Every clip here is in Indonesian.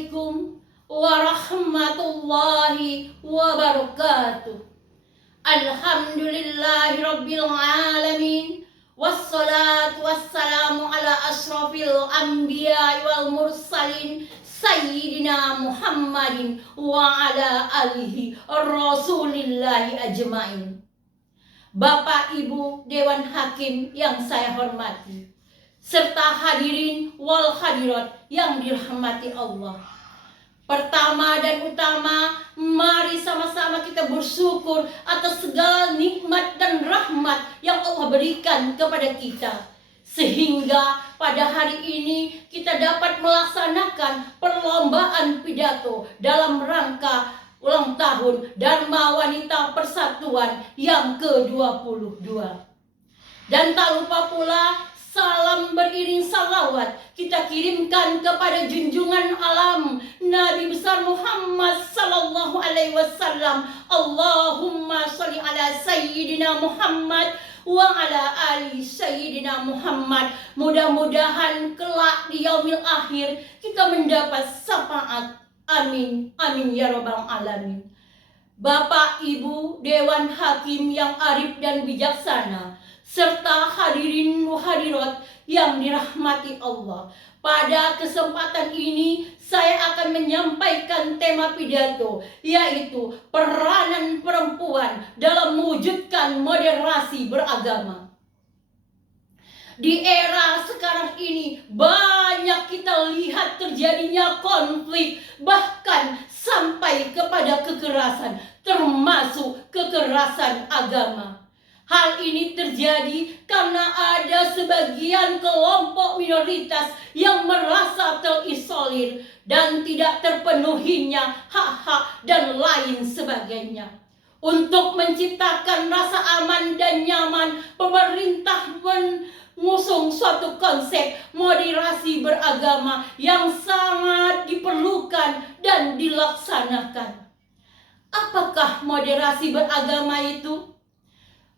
Assalamualaikum warahmatullahi wabarakatuh. Alhamdulillahi rabbil alamin. Wassalatu wassalamu ala asrafil anbiya wal mursalin Sayyidina Muhammadin wa ala alihi rasulillahi ajmain. Bapak Ibu Dewan Hakim yang saya hormati, serta hadirin wal hadirat yang dirahmati Allah. Pertama dan utama, mari sama-sama kita bersyukur atas segala nikmat dan rahmat yang Allah berikan kepada kita, sehingga pada hari ini kita dapat melaksanakan perlombaan pidato dalam rangka ulang tahun Dharma Wanita Persatuan yang ke-22. Dan tak lupa pula salam beriring salawat kita kirimkan kepada junjungan alam Nabi besar Muhammad sallallahu alaihi wasallam. Allahumma sholli ala sayyidina Muhammad wa ala ali sayyidina Muhammad. Mudah-mudahan kelak di yaumil akhir kita mendapat syafaat. Amin, amin ya rabbal alamin. Bapak Ibu Dewan Hakim yang arif dan bijaksana, serta hadirin hadirat yang dirahmati Allah. Pada kesempatan ini saya akan menyampaikan tema pidato, yaitu peranan perempuan dalam mewujudkan moderasi beragama. Di era sekarang ini banyak kita lihat terjadinya konflik, bahkan sampai kepada kekerasan, termasuk kekerasan agama. Hal ini terjadi karena ada sebagian kelompok minoritas yang merasa terisolir dan tidak terpenuhinya hak-hak dan lain sebagainya. Untuk menciptakan rasa aman dan nyaman, pemerintah mengusung suatu konsep moderasi beragama yang sangat diperlukan dan dilaksanakan. Apakah moderasi beragama itu?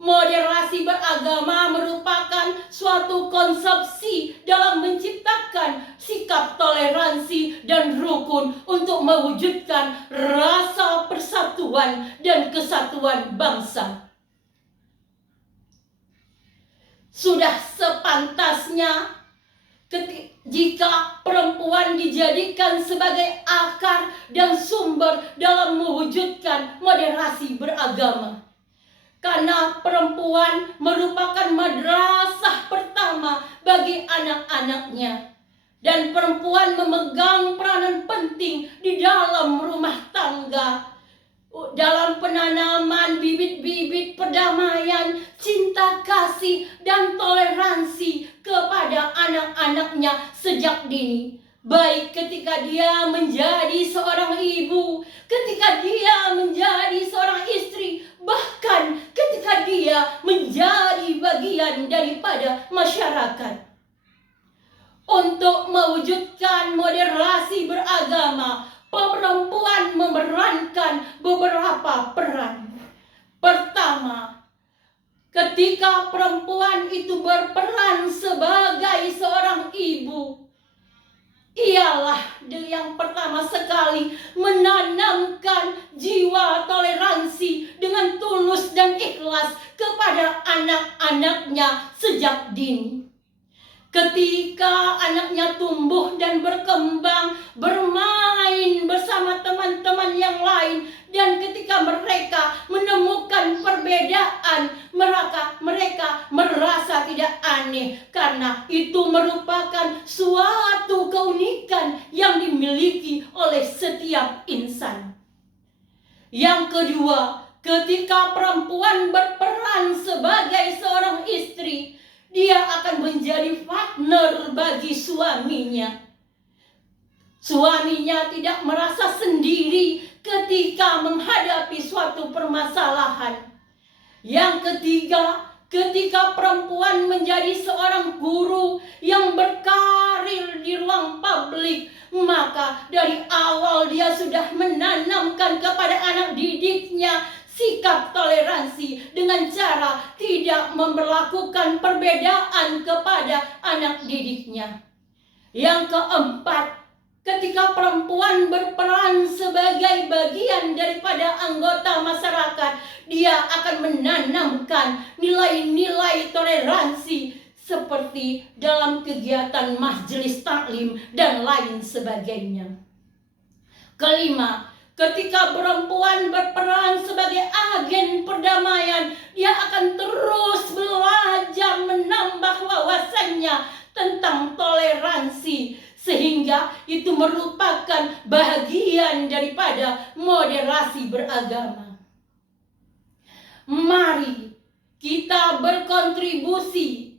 Moderasi beragama merupakan suatu konsepsi dalam menciptakan sikap toleransi dan rukun untuk mewujudkan rasa persatuan dan kesatuan bangsa. Sudah sepantasnya jika perempuan dijadikan sebagai akar dan sumber dalam mewujudkan moderasi beragama. Karena perempuan merupakan madrasah pertama bagi anak-anaknya. Dan perempuan memegang peranan penting di dalam rumah tangga, dalam penanaman bibit-bibit perdamaian, cinta kasih, dan toleransi kepada anak-anaknya sejak dini. Baik ketika dia menjadi seorang ibu, ketika dia menjadi seorang istri, bahkan ketika dia menjadi bagian daripada masyarakat. Untuk mewujudkan moderasi beragama, perempuan memerankan beberapa peran. Pertama, ketika perempuan itu berperan sebagai seorang ibu, ialah yang pertama sekali menanamkan jiwa toleransi dengan tulus dan ikhlas kepada anak-anaknya sejak dini. Ketika anaknya tumbuh dan berkembang, bermain bersama teman-teman yang lain, dan ketika mereka menemukan perbedaan, mereka merasa tidak aneh karena itu merupakan suatu keunikan yang dimiliki oleh setiap insan. Yang kedua, ketika perempuan berperan sebagai seorang istri, dia akan menjadi partner bagi suaminya. Suaminya tidak merasa sendiri ketika menghadapi suatu permasalahan. Yang ketiga, ketika perempuan menjadi seorang guru yang berkarir di ruang publik, maka dari awal dia sudah menanamkan kepada anak didiknya sikap toleransi dengan cara tidak memperlakukan perbedaan kepada anak didiknya. Yang keempat, ketika perempuan berperan sebagai bagian daripada anggota masyarakat, dia akan menanamkan nilai-nilai toleransi seperti dalam kegiatan majelis taklim dan lain sebagainya. Kelima, ketika perempuan berperan sebagai agen perdamaian, dia akan terus belajar menambah wawasannya tentang toleransi, sehingga itu merupakan bagian daripada moderasi beragama. Mari kita berkontribusi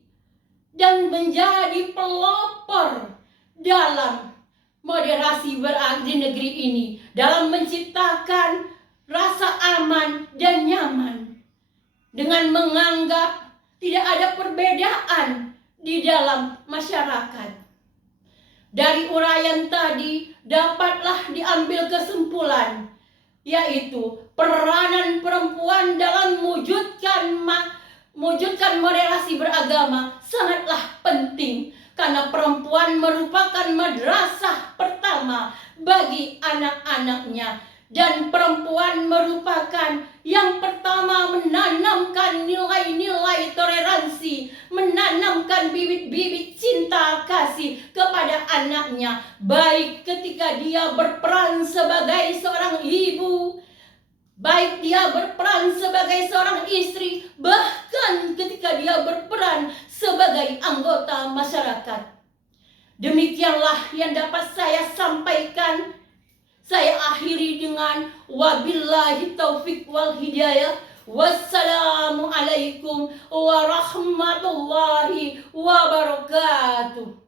dan menjadi pelopor dalam moderasi di negeri ini, dalam menciptakan rasa aman dan nyaman, dengan menganggap tidak ada perbedaan di dalam masyarakat. Dari uraian tadi dapatlah diambil kesimpulan, yaitu peranan perempuan dalam mewujudkan moderasi beragama sangatlah penting, karena perempuan merupakan madrasah pertama bagi anak-anaknya, dan perempuan merupakan yang pertama menanamkan nilai-nilai toleransi, menanamkan bibit-bibit cinta kasih kepada anaknya, baik ketika dia berperan sebagai seorang ibu, baik dia berperan sebagai seorang istri, bahkan ketika dia berperan sebagai anggota masyarakat. Demikianlah yang dapat saya sampaikan. Saya akhiri dengan wabillahi taufik wal hidayah. Wassalamualaikum warahmatullahi wabarakatuh.